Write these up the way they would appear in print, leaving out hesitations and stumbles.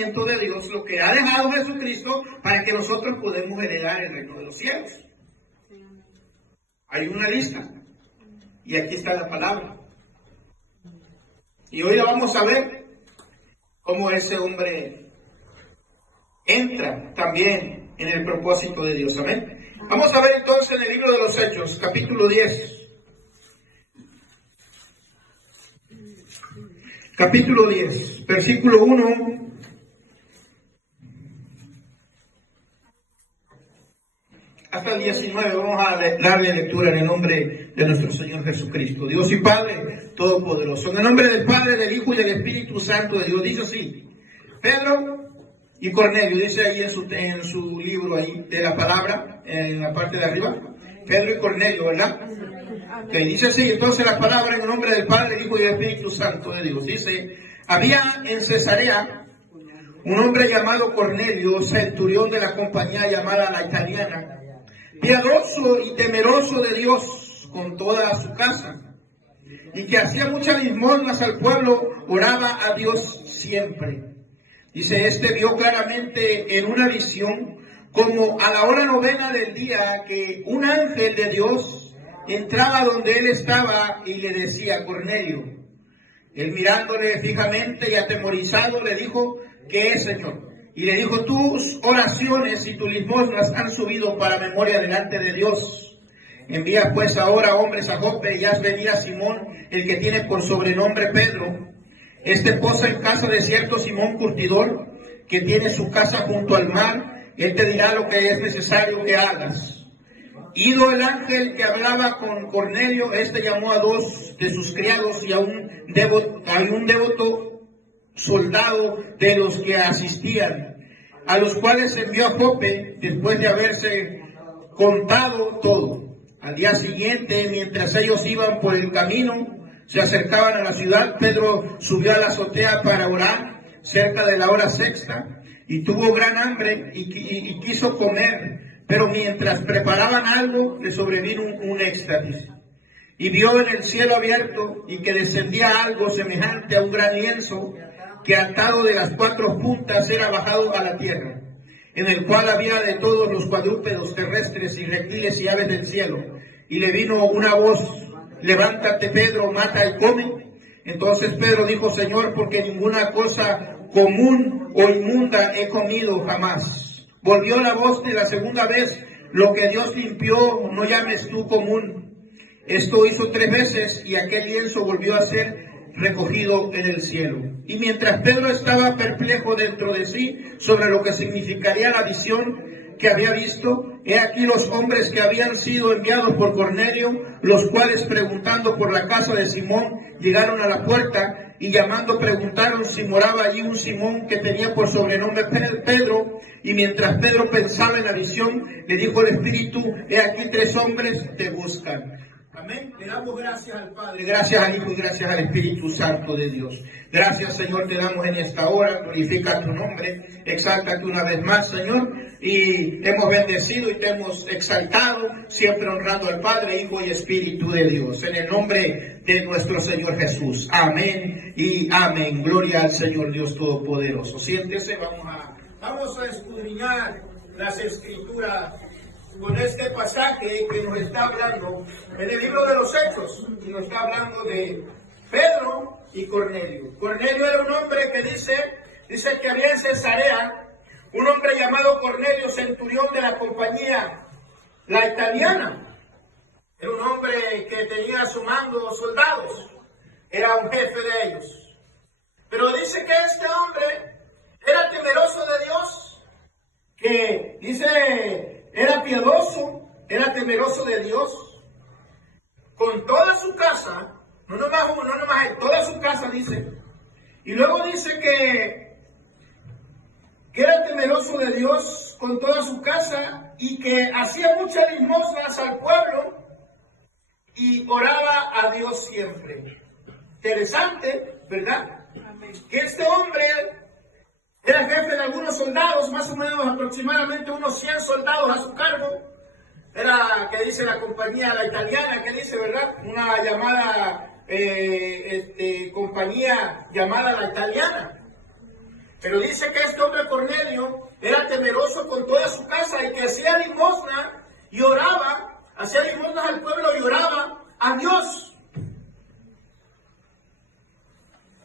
mandamiento de Dios, lo que ha dejado Jesucristo para que nosotros podamos heredar el reino de los cielos. Hay una lista y aquí está la palabra. Y hoy la vamos a ver cómo ese hombre entra también en el propósito de Dios. Amén. Vamos a ver entonces en el libro de los Hechos, capítulo 10. Capítulo 10, versículo 1 hasta el 19. Vamos a darle lectura en el nombre de nuestro Señor Jesucristo, Dios y Padre Todopoderoso. En el nombre del Padre, del Hijo y del Espíritu Santo de Dios. Dice así: Pedro y Cornelio, dice ahí en su libro ahí de la palabra, en la parte de arriba, Pedro y Cornelio, ¿verdad? Que dice así, entonces la palabra en el nombre del Padre, del Hijo y del Espíritu Santo de Dios. Dice: había en Cesarea un hombre llamado Cornelio, centurión de la compañía llamada la Italiana, piadoso y temeroso de Dios con toda su casa, y que hacía muchas limosnas al pueblo, oraba a Dios siempre. Dice, este vio claramente en una visión, como a la hora 9 del día, que un ángel de Dios entraba donde él estaba y le decía: Cornelio. Él, mirándole fijamente y atemorizado, le dijo: ¿qué es, Señor? Y le dijo: tus oraciones y tus limosnas han subido para memoria delante de Dios. Envía pues ahora hombres a Jope y haz venir a Simón, el que tiene por sobrenombre Pedro. Este posa en casa de cierto Simón curtidor, que tiene su casa junto al mar. Él te dirá lo que es necesario que hagas. Ido el ángel que hablaba con Cornelio, este llamó a 2 de sus criados y a un devoto soldado de los que asistían, a los cuales envió a Jope después de haberse contado todo. Al día siguiente, mientras ellos iban por el camino, se acercaban a la ciudad, Pedro subió a la azotea para orar cerca de la hora 6, y tuvo gran hambre y quiso comer. Pero mientras preparaban algo, le sobrevino un éxtasis. Y vio en el cielo abierto y que descendía algo semejante a un gran lienzo, que atado de las 4 puntas era bajado a la tierra, en el cual había de todos los cuadrúpedos terrestres y reptiles y aves del cielo. Y le vino una voz: levántate, Pedro, mata y come. Entonces Pedro dijo: Señor, porque ninguna cosa común o inmunda he comido jamás. Volvió la voz de la segunda vez: lo que Dios limpió, no llames tú común. Esto hizo 3 veces y aquel lienzo volvió a ser recogido en el cielo. Y mientras Pedro estaba perplejo dentro de sí sobre lo que significaría la visión que había visto, he aquí los hombres que habían sido enviados por Cornelio, los cuales, preguntando por la casa de Simón, llegaron a la puerta, y llamando preguntaron si moraba allí un Simón que tenía por sobrenombre Pedro. Y mientras Pedro pensaba en la visión, le dijo el Espíritu: he aquí 3 hombres te buscan. Amén. Le damos gracias al Padre, gracias al Hijo y gracias al Espíritu Santo de Dios. Gracias, Señor, te damos en esta hora. Glorifica tu nombre, exáltate una vez más, Señor. Y te hemos bendecido y te hemos exaltado, siempre honrando al Padre, Hijo y Espíritu de Dios. En el nombre de nuestro Señor Jesús. Amén y amén. Gloria al Señor Dios Todopoderoso. Siéntese, vamos a escudriñar las Escrituras con este pasaje que nos está hablando en el libro de los Hechos, y nos está hablando de Pedro y Cornelio. Cornelio era un hombre que dice que había en Cesarea un hombre llamado Cornelio, centurión de la compañía la Italiana. Era un hombre que tenía a su mando soldados, era un jefe de ellos. Pero dice que este hombre era temeroso de Dios, que dice era piadoso, era temeroso de Dios, con toda su casa, no nomás él, toda su casa dice. Y luego dice que era temeroso de Dios con toda su casa y que hacía muchas limosnas al pueblo y oraba a Dios siempre. Interesante, ¿verdad? Que este hombre era jefe de algunos soldados, más o menos aproximadamente unos 100 soldados a su cargo. Era, que dice la compañía la Italiana, que dice, ¿verdad? Una llamada, compañía llamada la Italiana. Pero dice que este hombre Cornelio era temeroso con toda su casa y que hacía limosna y oraba, hacía limosnas al pueblo y oraba a Dios.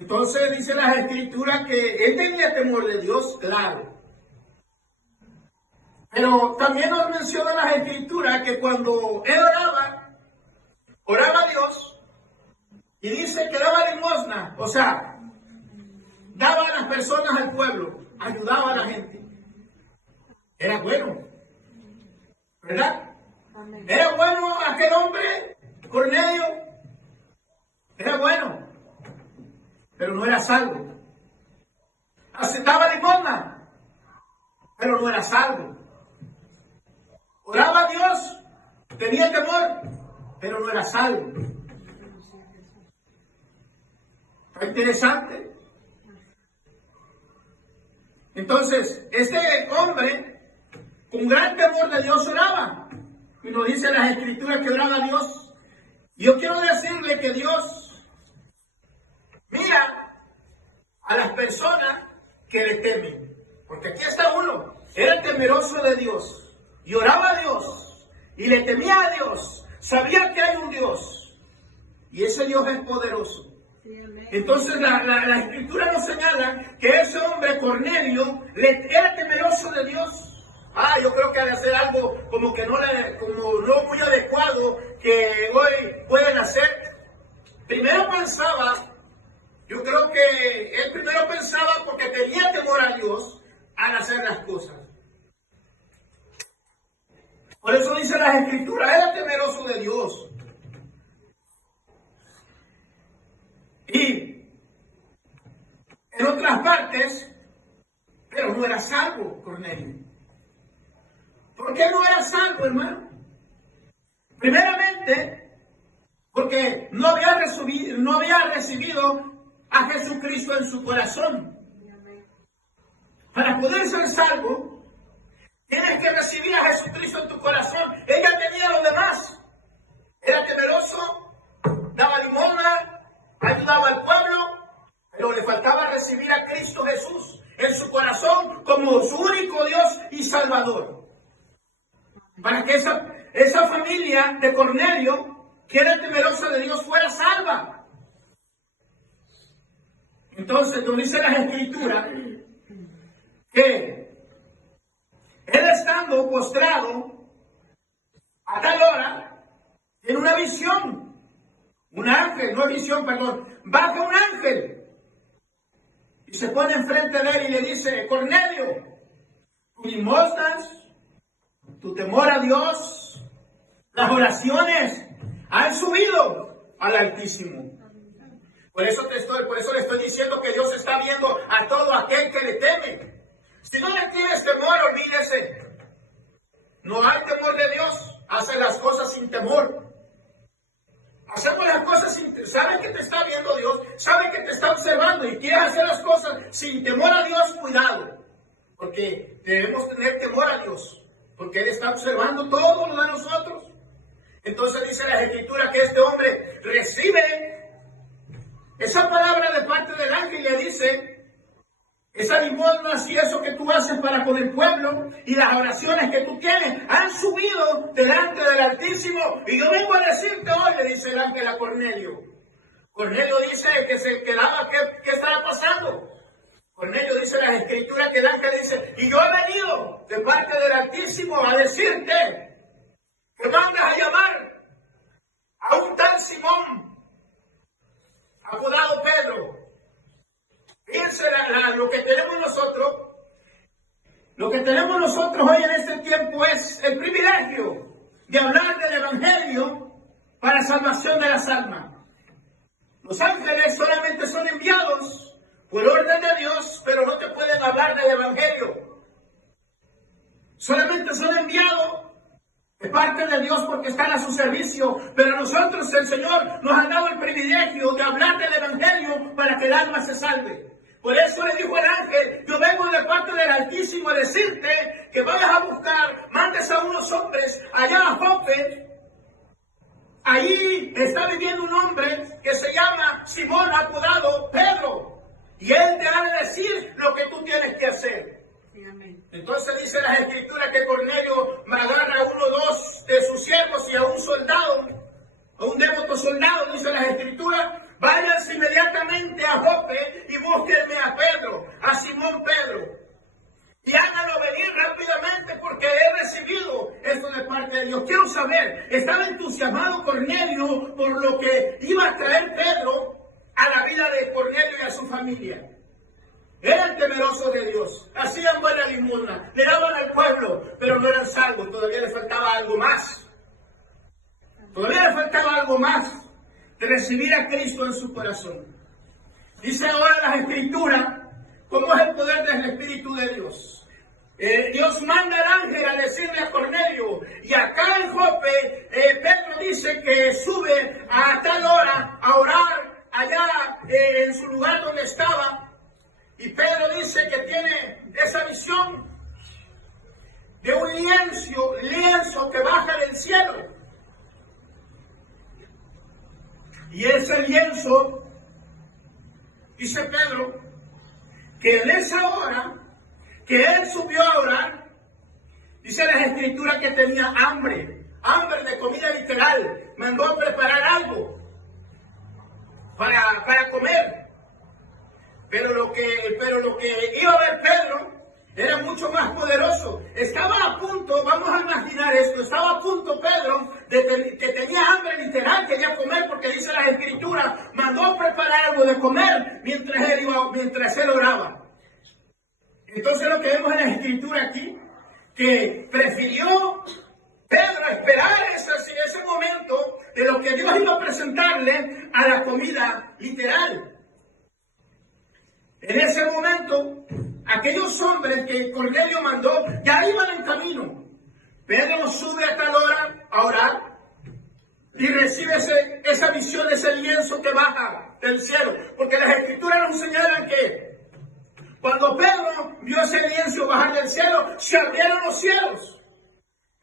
Entonces dice la Escritura que él tenía temor de Dios, claro. Pero también nos menciona la Escritura que cuando él oraba a Dios y dice que daba limosna, o sea, daba a las personas al pueblo, ayudaba a la gente. Era bueno, ¿verdad? Amén. Era bueno aquel hombre, Cornelio, era bueno, pero no era salvo. Aceptaba limosna, pero no era salvo. Oraba a Dios, tenía temor, pero no era salvo. Está interesante. Entonces, este hombre, con gran temor de Dios, oraba. Y nos dice las Escrituras que oraba a Dios. Yo quiero decirle que Dios mira a las personas que le temen. Porque aquí está uno, era temeroso de Dios. Y oraba a Dios. Y le temía a Dios. Sabía que hay un Dios. Y ese Dios es poderoso. Entonces la Escritura nos señala que ese hombre Cornelio era temeroso de Dios. Yo creo que ha de hacer algo como no muy adecuado que hoy pueden hacer. Yo creo que él primero pensaba porque tenía temor a Dios al hacer las cosas. Por eso dice la Escritura, era temeroso de Dios. Y en otras partes, pero no era salvo, Cornelio. ¿Por qué no era salvo, hermano? Primeramente, porque no había recibido a Jesucristo en su corazón. Para poder ser salvo, tienes que recibir a Jesucristo en tu corazón. Ella tenía lo demás. Era temeroso, daba limosna, ayudaba al pueblo, pero le faltaba recibir a Cristo Jesús en su corazón como su único Dios y Salvador. Para que esa familia de Cornelio, que era temerosa de Dios, fuera salva. Entonces nos dice la Escritura que él estando postrado a tal hora, en una visión, baja un ángel y se pone enfrente de él y le dice: Cornelio, tus limosnas, tu temor a Dios, las oraciones han subido al Altísimo. Por eso le estoy diciendo que Dios está viendo a todo aquel que le teme. Si no le tienes temor, olvídese. No hay temor de Dios. Hace las cosas sin temor. Hacemos las cosas sin... Sabe que te está viendo Dios. Sabe que te está observando y quieres hacer las cosas sin temor a Dios. Cuidado. Porque debemos tener temor a Dios. Porque Él está observando todo lo de nosotros. Entonces dice la Escritura que este hombre recibe esa palabra de parte del ángel y le dice: esa limosna y eso que tú haces para con el pueblo y las oraciones que tú tienes han subido delante del Altísimo. Y yo vengo a decirte hoy, le dice el ángel a Cornelio. Cornelio dice que se quedaba, ¿qué estará pasando? Cornelio dice en las Escrituras que el ángel dice: y yo he venido de parte del Altísimo a decirte que mandas a llamar a un tal Simón, apodado Pedro. Fíjense lo que tenemos nosotros. Lo que tenemos nosotros hoy en este tiempo es el privilegio de hablar del Evangelio para salvación de las almas. Los ángeles solamente son enviados por orden de Dios, pero no te pueden hablar del Evangelio. Solamente son enviados de parte de Dios porque están a su servicio, pero a nosotros el Señor nos ha dado el privilegio de hablar del Evangelio para que el alma se salve. Por eso le dijo el ángel: yo vengo de parte del Altísimo a decirte que vayas a buscar, mandes a unos hombres allá a Jope. Allí está viviendo un hombre que se llama Simón, apodado Pedro. Y Él te ha de decir lo que tú tienes que hacer. Sí, amén. Entonces dice las Escrituras que Cornelio agarra a uno o dos de sus siervos y a un soldado, a un devoto soldado, dice las Escrituras, váyanse inmediatamente a Jope y búsquenme a Pedro, a Simón Pedro. Y háganlo venir rápidamente porque he recibido esto de parte de Dios. Quiero saber, ¿estaba entusiasmado Cornelio por lo que iba a traer Pedro a la vida de Cornelio y a su familia? Eran temerosos de Dios, hacían buena limosna, le daban al pueblo, pero no eran salvos, todavía les faltaba algo más. Todavía les faltaba algo más de recibir a Cristo en su corazón. Dice ahora las Escrituras, ¿cómo es el poder del Espíritu de Dios? Dios manda al ángel a decirle a Cornelio, y acá en Jope, Pedro dice que sube a tal hora a orar allá en su lugar donde estaba. Y Pedro dice que tiene esa visión de un lienzo que baja del cielo. Y ese lienzo, dice Pedro, que en esa hora que él subió a orar, dice las Escrituras que tenía hambre de comida literal, mandó a preparar algo para comer. Pero lo que iba a ver Pedro era mucho más poderoso. Estaba a punto, vamos a imaginar esto, estaba a punto Pedro que tenía hambre literal, quería comer porque dice las Escrituras, mandó a preparar algo de comer mientras él oraba. Entonces lo que vemos en la Escritura aquí, que prefirió Pedro esperar ese momento de lo que Dios iba a presentarle a la comida literal. En ese momento, aquellos hombres que Cornelio mandó ya iban en camino. Pedro sube a tal hora a orar y recibe esa visión, ese lienzo que baja del cielo. Porque las Escrituras nos señalan que cuando Pedro vio ese lienzo bajar del cielo, se abrieron los cielos.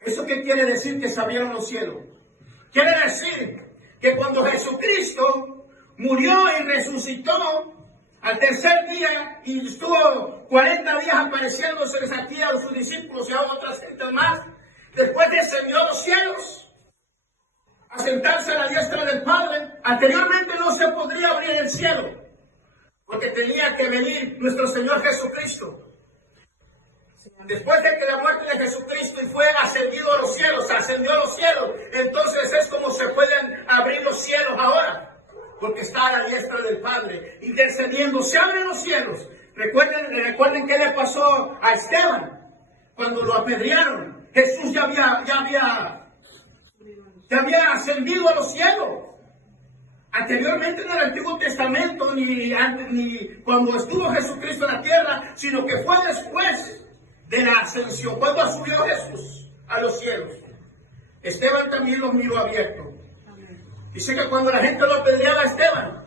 ¿Eso qué quiere decir que se abrieron los cielos? Quiere decir que cuando Jesucristo murió y resucitó al tercer día y estuvo 40 días apareciéndose aquí a sus discípulos y a otras gentes más, después descendió a los cielos a sentarse a la diestra del Padre. Anteriormente no se podría abrir el cielo, porque tenía que venir nuestro Señor Jesucristo. Después de que la muerte de Jesucristo y fue ascendido a los cielos, ascendió a los cielos, entonces es como se pueden abrir los cielos ahora, porque está a la diestra del Padre, y descendiendo se abren los cielos. Recuerden qué le pasó a Esteban cuando lo apedrearon. Jesús ya había ascendido a los cielos. Anteriormente en el Antiguo Testamento, ni cuando estuvo Jesucristo en la tierra, sino que fue después de la ascensión, cuando subió Jesús a los cielos. Esteban también los miró abiertos. Dice que cuando la gente lo apedreaba a Esteban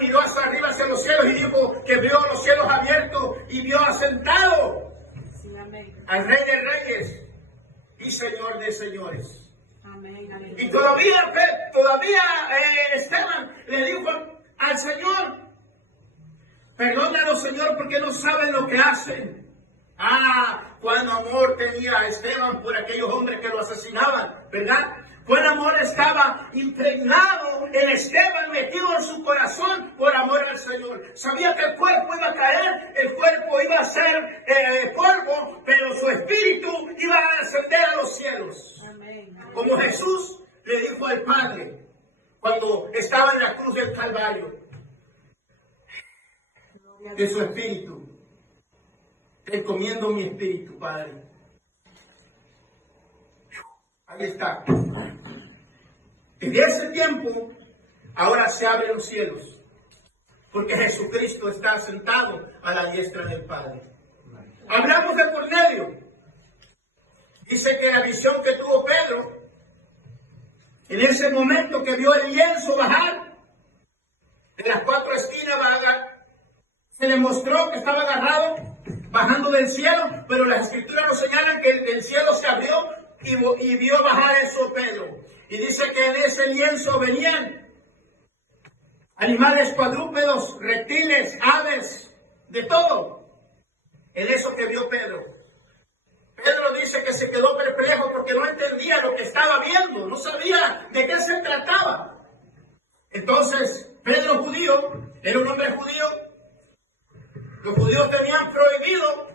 miró hacia arriba, hacia los cielos, y dijo que vio los cielos abiertos y vio asentado al Rey de Reyes y Señor de Señores. Amén. Y todavía Esteban le dijo al Señor, perdónanos, Señor, porque no saben lo que hacen. Cuán amor tenía Esteban por aquellos hombres que lo asesinaban, ¿verdad? Cuán amor estaba impregnado en Esteban, metido en su corazón por amor al Señor. Sabía que el cuerpo iba a caer, el cuerpo iba a ser polvo, pero su espíritu iba a ascender a los cielos. Amén. Como Jesús le dijo al Padre cuando estaba en la cruz del Calvario, de su espíritu, te encomiendo mi espíritu, Padre. Ahí está. En ese tiempo, ahora se abren los cielos, porque Jesucristo está sentado a la diestra del Padre. Hablamos de Cornelio. Dice que la visión que tuvo Pedro, en ese momento que vio el lienzo bajar de las cuatro esquinas, se le mostró que estaba agarrado, bajando del cielo, pero las Escrituras nos señalan que el cielo se abrió y vio bajar eso Pedro. Y dice que en ese lienzo venían animales cuadrúpedos, reptiles, aves, de todo. En eso que vio Pedro. Pedro dice que se quedó perplejo porque no entendía lo que estaba viendo, no sabía de qué se trataba. Entonces, Pedro judío, era un hombre judío. Los judíos tenían prohibido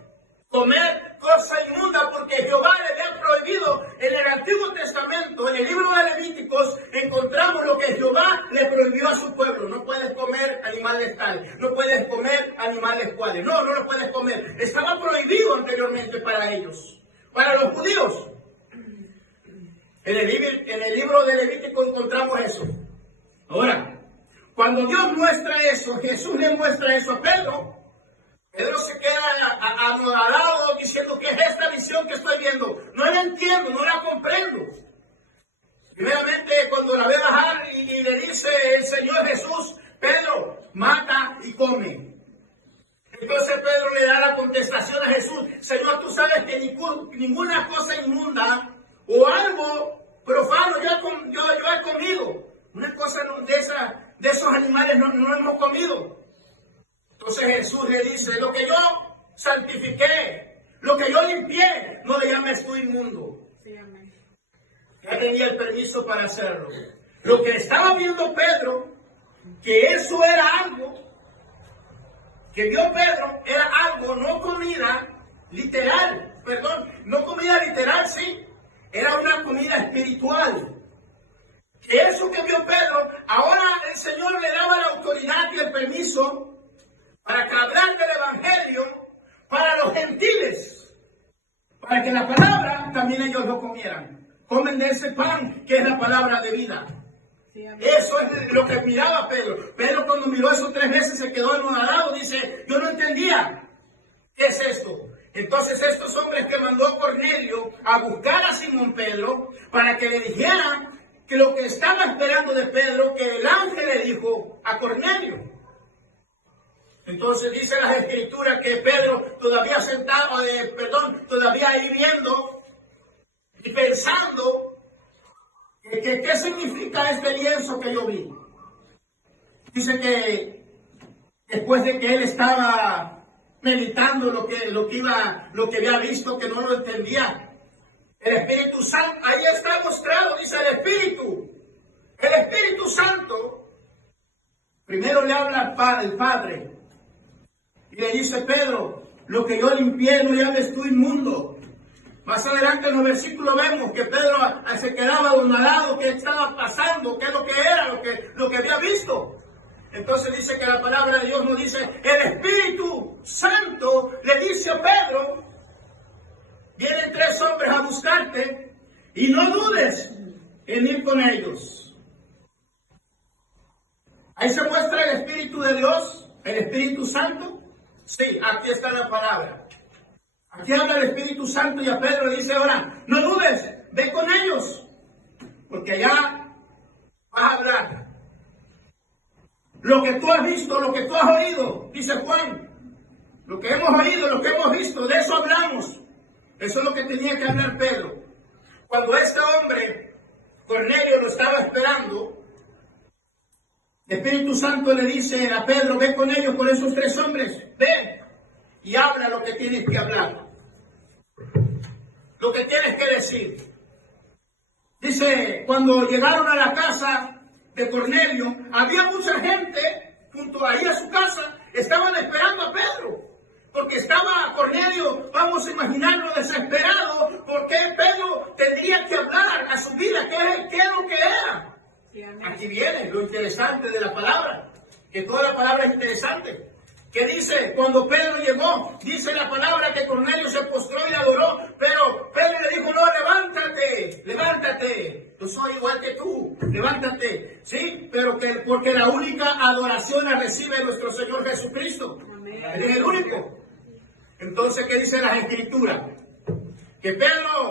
comer cosa inmunda porque Jehová le había prohibido. En el Antiguo Testamento, en el libro de Levíticos, encontramos lo que Jehová le prohibió a su pueblo. No puedes comer animales tales, no puedes comer animales cuales. No lo puedes comer. Estaba prohibido anteriormente para ellos, para los judíos. En el libro de Levítico encontramos eso. Ahora, cuando Dios muestra eso, Jesús le muestra eso a Pedro, Pedro se queda anodado diciendo, ¿qué es esta visión que estoy viendo? No la entiendo, no la comprendo. Primeramente, cuando la ve bajar y le dice el Señor Jesús, Pedro, mata y come. Entonces Pedro le da la contestación a Jesús, Señor, tú sabes que ninguna cosa inmunda o algo profano yo he comido. Una cosa de esos animales no hemos comido. Entonces Jesús le dice, lo que yo santifiqué, lo que yo limpié, no le llames tú inmundo. Sí, amén. Ya tenía el permiso para hacerlo. Lo que estaba viendo Pedro, que eso era algo, que vio Pedro, era algo, no comida literal, no comida literal, sí, era una comida espiritual. Que eso que vio Pedro, ahora el Señor le daba la autoridad y el permiso para que hablar del Evangelio para los gentiles, para que la palabra también ellos lo comieran. Comen de ese pan que es la palabra de vida. Sí, eso es lo que miraba Pedro. Pedro cuando miró eso 3 veces se quedó anonadado, dice, yo no entendía, ¿qué es esto? Entonces estos hombres que mandó Cornelio a buscar a Simón Pedro para que le dijeran que lo que estaba esperando de Pedro, que el ángel le dijo a Cornelio. Entonces dice las Escrituras que Pedro todavía todavía ahí viendo y pensando que qué significa este lienzo que yo vi. Dice que después de que él estaba meditando lo que había visto, que no lo entendía, el Espíritu Santo, ahí está mostrado, dice el Espíritu Santo, primero le habla al Padre, y le dice, Pedro, lo que yo limpié no llames tú inmundo. Más adelante en los versículos vemos que Pedro se quedaba anonadado, qué estaba pasando, qué es lo que era, lo que había visto. Entonces dice que la palabra de Dios nos dice, el Espíritu Santo le dice a Pedro, vienen 3 hombres a buscarte y no dudes en ir con ellos. Ahí se muestra el Espíritu de Dios, el Espíritu Santo. Sí, aquí está la palabra. Aquí habla el Espíritu Santo y a Pedro le dice ahora, no dudes, ve con ellos, porque allá vas a hablar. Lo que tú has visto, lo que tú has oído, dice Juan, lo que hemos oído, lo que hemos visto, de eso hablamos. Eso es lo que tenía que hablar Pedro. Cuando este hombre, Cornelio, lo estaba esperando, el Espíritu Santo le dice a Pedro, ve con ellos, con esos 3 hombres, ve y habla lo que tienes que hablar, lo que tienes que decir. Dice, cuando llegaron a la casa de Cornelio, había mucha gente junto ahí a su casa, estaban esperando a Pedro, porque estaba Cornelio, vamos a imaginarlo, desesperado, porque Pedro tendría que hablar a su vida, qué es lo que era. Aquí viene lo interesante de la palabra, que toda la palabra es interesante. ¿Qué dice? Cuando Pedro llegó, dice la palabra que Cornelio se postró y adoró, pero Pedro le dijo, no, levántate, yo soy igual que tú, levántate, ¿sí? Pero porque la única adoración la recibe nuestro Señor Jesucristo. Amén. Él es el único. Entonces, ¿qué dice las Escrituras? Que Pedro